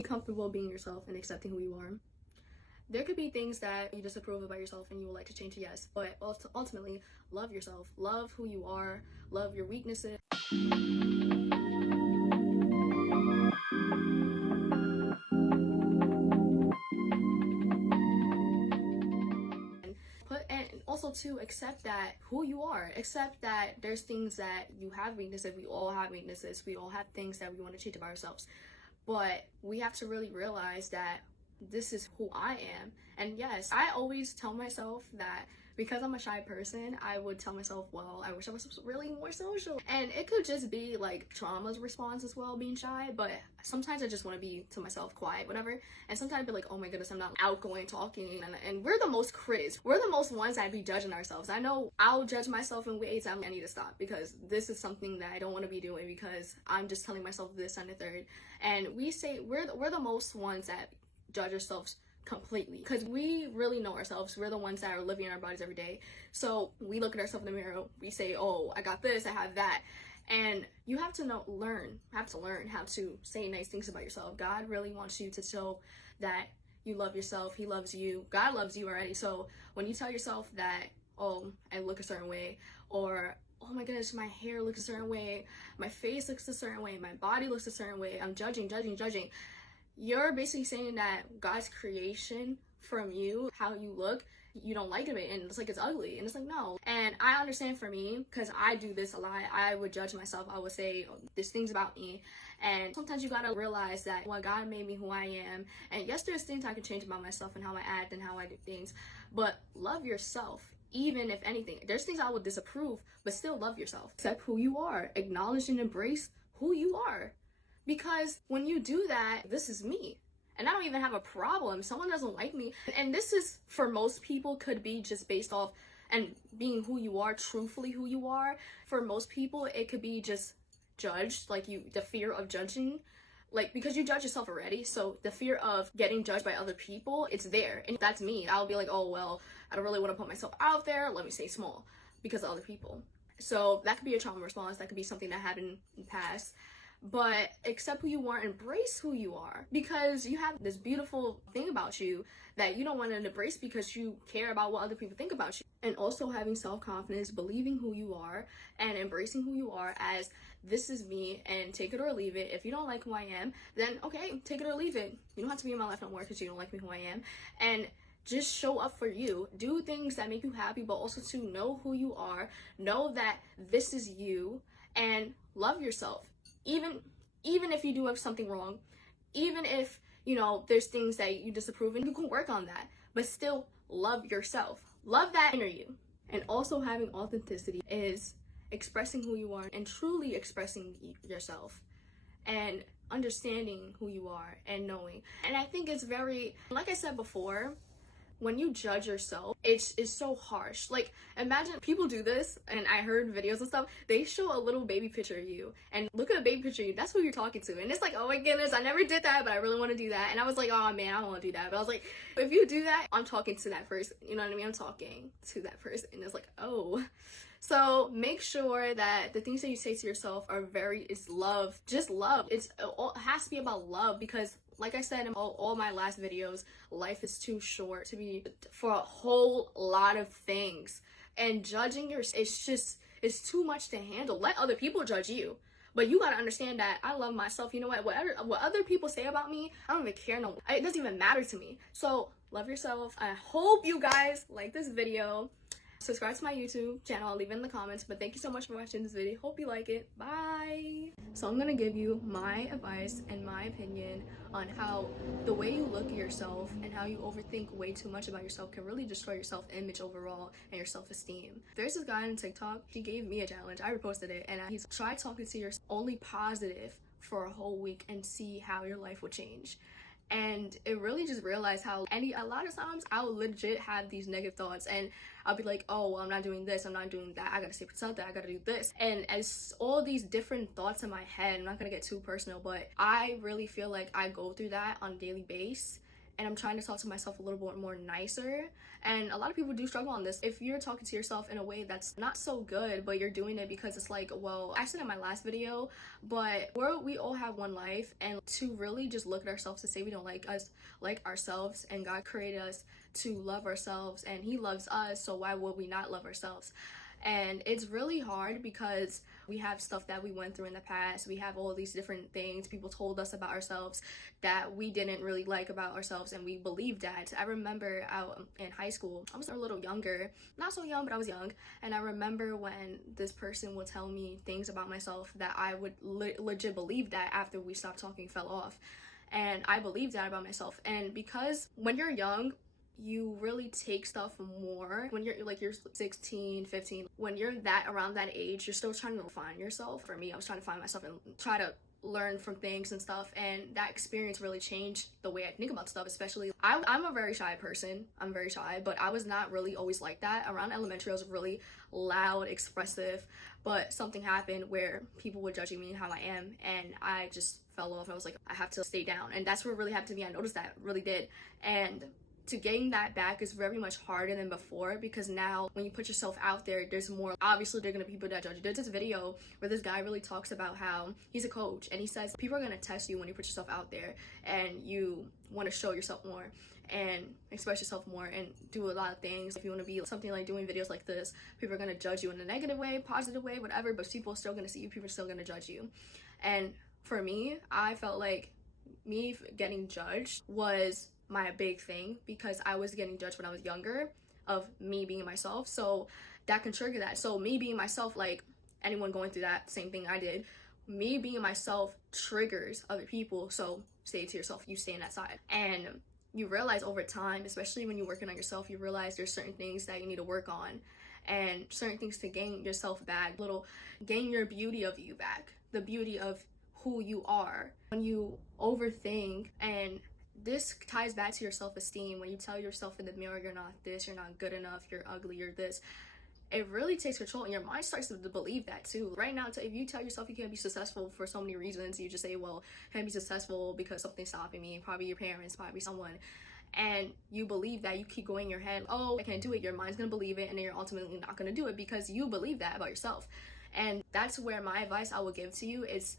Be comfortable being yourself and accepting who you are. There could be things that you disapprove about yourself and you would like to change, yes, but ultimately, love yourself. Love who you are. Love your weaknesses. And also to accept that who you are, accept that there's things that you have weaknesses. We all have weaknesses. We all have things that we want to change about ourselves, but we have to really realize that this is who I am. And yes, I always tell myself that because I'm a shy person, I would tell myself, well, I wish I was really more social. And it could just be like trauma's response as well, being shy, but sometimes I just want to be to myself, quiet, whatever. And sometimes I'd be like, oh my goodness, I'm not outgoing, talking. And we're the most critics. We're the most ones that be judging ourselves. I know I'll judge myself in ways I need to stop, because this is something that I don't want to be doing, because I'm just telling myself this and the third. And we say we're the most ones that judge ourselves completely, because we really know ourselves. We're the ones that are living in our bodies every day. So we look at ourselves in the mirror, we say, oh, I got this, I have that. And you have to learn how to say nice things about yourself. God really wants you to show that you love yourself. He loves you. God loves you already. So when you tell yourself that, oh, I look a certain way, or oh my goodness, my hair looks a certain way, my face looks a certain way, my body looks a certain way, I'm judging, you're basically saying that God's creation from you, how you look, you don't like it, and it's like it's ugly. And it's like, no. And I understand for me, because I do this a lot. I would judge myself. I would say, oh, there's things about me. And sometimes you gotta realize that, well, God made me who I am. And yes, there's things I can change about myself and how I act and how I do things. But love yourself. Even if anything, there's things I would disapprove, but still love yourself. Accept who you are. Acknowledge and embrace who you are. Because when you do that, this is me. And I don't even have a problem. Someone doesn't like me. And this is, for most people, could be just based off and being who you are, truthfully who you are. For most people, it could be just judged, like the fear of judging. Like, because you judge yourself already, so the fear of getting judged by other people, it's there. And that's me. I'll be like, oh, well, I don't really want to put myself out there. Let me stay small because of other people. So that could be a trauma response. That could be something that happened in the past. But accept who you are, embrace who you are, because you have this beautiful thing about you that you don't want to embrace because you care about what other people think about you. And also having self-confidence, believing who you are, and embracing who you are as this is me, and take it or leave it. If you don't like who I am, then okay, take it or leave it. You don't have to be in my life no more because you don't like me who I am. And just show up for you. Do things that make you happy, but also to know who you are, know that this is you, and love yourself. Even if you do have something wrong, even if, you know, there's things that you disapprove, and you can work on that, but still love yourself. Love that inner you. And also having authenticity is expressing who you are and truly expressing yourself and understanding who you are and knowing. And I think it's very, like I said before, when you judge yourself, it's so harsh. Like, imagine people do this, and I heard videos and stuff, they show a little baby picture of you, and look at a baby picture of you, that's who you're talking to. And it's like, oh my goodness, I never did that, but I really want to do that. And I was like, oh man, I don't want to do that. But I was like, if you do that, I'm talking to that person, you know what I mean? I'm talking to that person. And it's like, oh. So make sure that the things that you say to yourself are it's love. Just love. It has to be about love, because like I said in all my last videos, life is too short to be for a whole lot of things. And judging it's too much to handle. Let other people judge you. But you gotta understand that I love myself. You know what? What other people say about me, I don't even care no more. It doesn't even matter to me. So love yourself. I hope you guys like this video. Subscribe to my YouTube channel, I'll leave it in the comments. But thank you so much for watching this video. Hope you like it. Bye. So I'm gonna give you my advice and my opinion on how the way you look at yourself and how you overthink way too much about yourself can really destroy your self-image overall and your self-esteem. There's this guy on TikTok, he gave me a challenge. I reposted it, and he's tried talking to yourself only positive for a whole week and see how your life will change. And it really just realized how a lot of times I'll legit have these negative thoughts, and I'll be like, oh, well, I'm not doing this, I'm not doing that, I gotta say something, I gotta do this. And as all these different thoughts in my head, I'm not gonna get too personal, but I really feel like I go through that on a daily basis. and I'm trying to talk to myself a little bit more nicer. And a lot of people do struggle on this. If you're talking to yourself in a way that's not so good, but you're doing it because it's like, well, I said in my last video, but we all have one life, and to really just look at ourselves to say we don't like ourselves, and God created us to love ourselves, and He loves us, so why would we not love ourselves? And it's really hard because we have stuff that we went through in the past. We have all these different things people told us about ourselves that we didn't really like about ourselves, and we believed that. I remember out in high school, I was a little younger, not so young, but I was young, and I remember when this person would tell me things about myself that I would legit believe that after we stopped talking fell off. And I believed that about myself. And because when you're young, you really take stuff more when you're 16, 15. When you're around that age, you're still trying to find yourself. For me, I was trying to find myself and try to learn from things and stuff, and that experience really changed the way I think about stuff. Especially, I'm a very shy person. I'm very shy, but I was not really always like that. Around elementary, I was really loud, expressive, but something happened where people were judging me how I am, and I just fell off. I was like, I have to stay down, and that's what really happened to me. I noticed that, really did. And to gain that back is very much harder than before, because now when you put yourself out there, there's more, obviously there are gonna be people that judge you. There's this video where this guy really talks about how he's a coach, and he says people are gonna test you when you put yourself out there and you want to show yourself more and express yourself more and do a lot of things. If you want to be something like doing videos like this, people are going to judge you in a negative way, positive way, whatever, but people are still going to see you, people are still going to judge you. And for me, I felt like me getting judged was my big thing, because I was getting judged when I was younger of me being myself, so that can trigger that. So me being myself, like anyone going through that same thing I did, me being myself triggers other people. So say to yourself, you stay on that side, and you realize over time, especially when you're working on yourself, you realize there's certain things that you need to work on, and certain things to gain yourself back, gain your beauty of you back, the beauty of who you are. When you overthink, and this ties back to your self-esteem, when you tell yourself in the mirror, you're not this, you're not good enough, you're ugly, you're this, it really takes control, and your mind starts to believe that too. Right now, if you tell yourself you can't be successful for so many reasons, you just say, well, I can't be successful because something's stopping me, probably your parents, probably someone, and you believe that, you keep going in your head, oh, I can't do it, your mind's gonna believe it, and then you're ultimately not gonna do it because you believe that about yourself. And that's where my advice I will give to you is,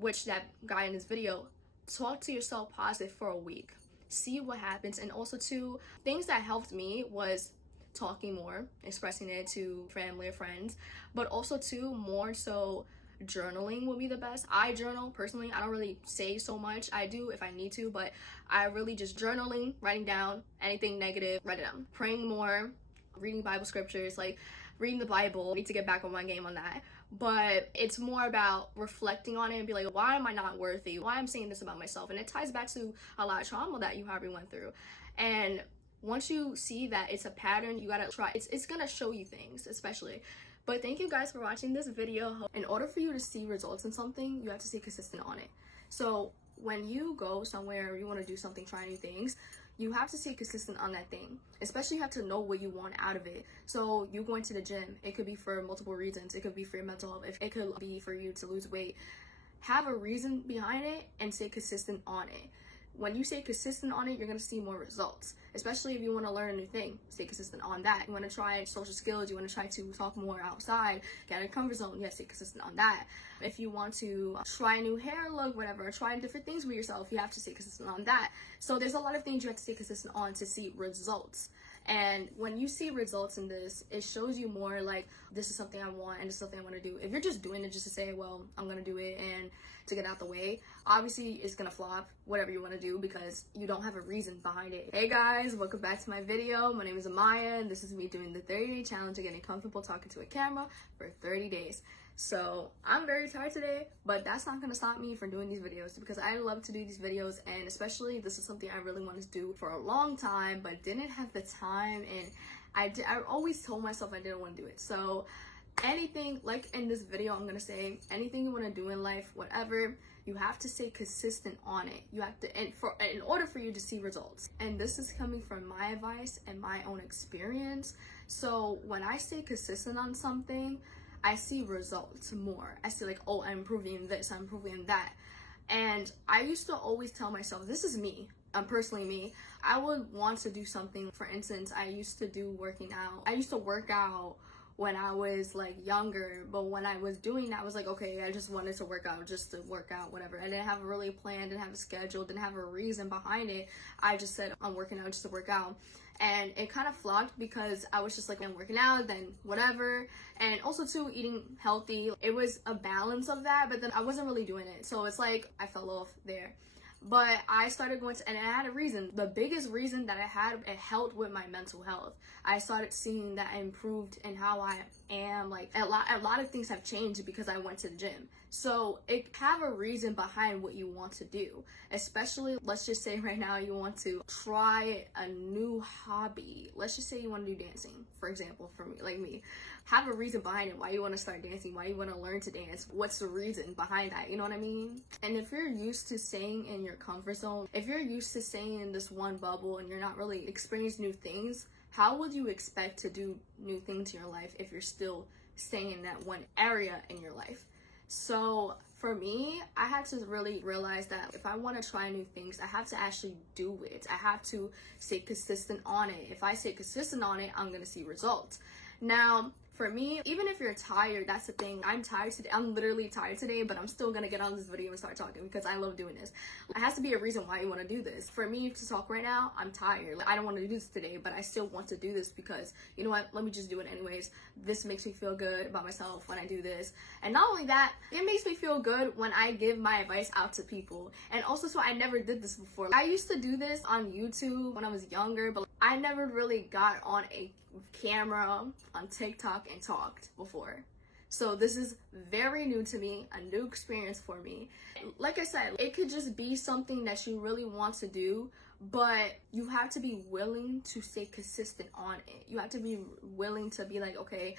which that guy in this video, talk to yourself positive for a week, see what happens. And also too, things that helped me was talking more, expressing it to family or friends, but also too, more so journaling would be the best. I journal personally. I don't really say so much. I do if I need to, but I really just journaling, writing down anything negative, write it down. Praying more, reading Bible scriptures, like reading the Bible. I need to get back on my game on that. But it's more about reflecting on it and be like, why am I not worthy? Why I'm saying this about myself? And it ties back to a lot of trauma that you probably went through. And once you see that it's a pattern, you gotta try. It's gonna show you things, especially. But thank you guys for watching this video. In order for you to see results in something, you have to stay consistent on it. So when you go somewhere or you want to do something, try new things, you have to stay consistent on that thing. Especially, you have to know what you want out of it. So you going to the gym, it could be for multiple reasons. It could be for your mental health. It could be for you to lose weight. Have a reason behind it and stay consistent on it. When you stay consistent on it, you're going to see more results. Especially if you want to learn a new thing, stay consistent on that. You want to try social skills, you want to try to talk more outside, get out of your comfort zone, you have to stay consistent on that. If you want to try a new hair look, whatever, try different things with yourself, you have to stay consistent on that. So there's a lot of things you have to stay consistent on to see results. And when you see results in this, it shows you more like, this is something I want and this is something I want to do. If you're just doing it just to say, well, I'm going to do it and to get out the way, obviously it's going to flop, whatever you want to do, because you don't have a reason behind it. Hey guys, welcome back to my video. My name is Amaya, and this is me doing the 30-day challenge of getting comfortable talking to a camera for 30 days. So I'm very tired today, but that's not gonna stop me from doing these videos, because I love to do these videos, and especially this is something I really wanted to do for a long time but didn't have the time, and I always told myself I didn't want to do it. So anything, like in this video, I'm gonna say anything you want to do in life, whatever, you have to stay consistent on it. You have to, in order for you to see results. And this is coming from my advice and my own experience. So when I stay consistent on something, I see results more. I see like, oh, I'm improving this, I'm improving that. And I used to always tell myself, this is me, personally me, I would want to do something. For instance, I used to do working out. I used to work out when I was like younger, but when I was doing that, I was like, okay, I just wanted to work out just to work out, whatever. I didn't have a really plan, didn't have a schedule, didn't have a reason behind it. I just said I'm working out just to work out. And it kind of flopped because I was just like, I'm working out, then whatever. And also too, eating healthy. It was a balance of that, but then I wasn't really doing it. So it's like I fell off there. But I started going to, and I had a reason. The biggest reason that I had, it helped with my mental health. I started seeing that I improved in how I am. Like a lot of things have changed because I went to the gym. So it have a reason behind what you want to do. Especially, let's just say right now you want to try a new hobby. Let's just say you want to do dancing, for example, for me, like me. Have a reason behind it, why you want to start dancing, why you want to learn to dance, what's the reason behind that, you know what I mean? And if you're used to staying in your comfort zone, if you're used to staying in this one bubble and you're not really experiencing new things, how would you expect to do new things in your life if you're still staying in that one area in your life? So for me, I had to really realize that if I want to try new things, I have to actually do it. I have to stay consistent on it. If I stay consistent on it, I'm going to see results. Now, for me, even if you're tired, that's the thing. I'm tired today. I'm literally tired today, but I'm still gonna get on this video and start talking because I love doing this. It has to be a reason why you want to do this. For me to talk right now, I'm tired. Like, I don't want to do this today, but I still want to do this because, you know what, let me just do it anyways. This makes me feel good about myself when I do this. And not only that, it makes me feel good when I give my advice out to people. And also, so I never did this before. I used to do this on YouTube when I was younger, but I never really got on a camera on TikTok and talked before. So this is very new to me, a new experience for me. Like I said, it could just be something that you really want to do, but you have to be willing to stay consistent on it. You have to be willing to be like, okay,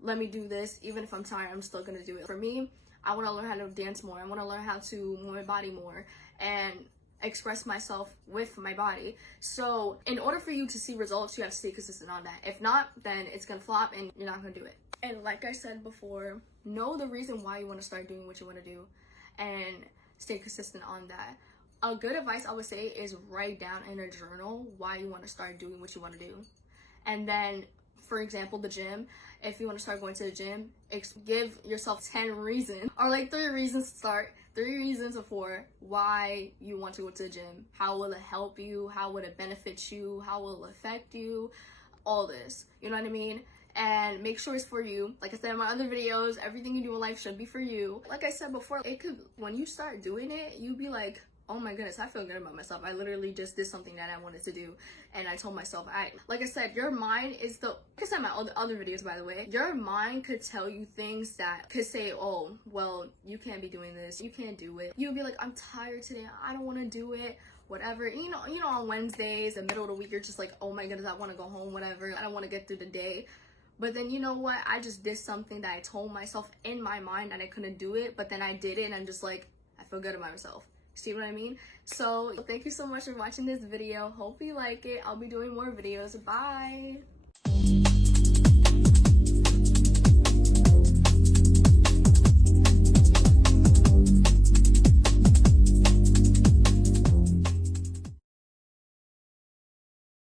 let me do this. Even if I'm tired, I'm still gonna do it. For me, I want to learn how to dance more. I want to learn how to move my body more and express myself with my body. So in order for you to see results, you have to stay consistent on that. If not, then it's gonna flop and you're not gonna do it. And like I said before, know the reason why you want to start doing what you want to do and stay consistent on that. A good advice I would say is write down in a journal why you want to start doing what you want to do. And then, for example, the gym, if you want to start going to the gym, give yourself 10 reasons or like 3 reasons to start. 3 reasons for why you want to go to the gym. How will it help you? How would it benefit you? How will it affect you? All this, you know what I mean? And make sure it's for you. Like I said in my other videos, everything you do in life should be for you. Like I said before, it could, when you start doing it, you'd be like, oh my goodness, I feel good about myself. I literally just did something that I wanted to do. And I told myself, like I said, your mind is like I said in my other videos, by the way, your mind could tell you things that could say, oh, well, you can't be doing this. You can't do it. You'd be like, I'm tired today. I don't want to do it. Whatever. You know, on Wednesdays, the middle of the week, you're just like, oh my goodness, I want to go home, whatever. I don't want to get through the day. But then you know what? I just did something that I told myself in my mind that I couldn't do it. But then I did it and I'm just like, I feel good about myself. See what I mean? So thank you so much for watching this video. Hope you like it. I'll be doing more videos. Bye.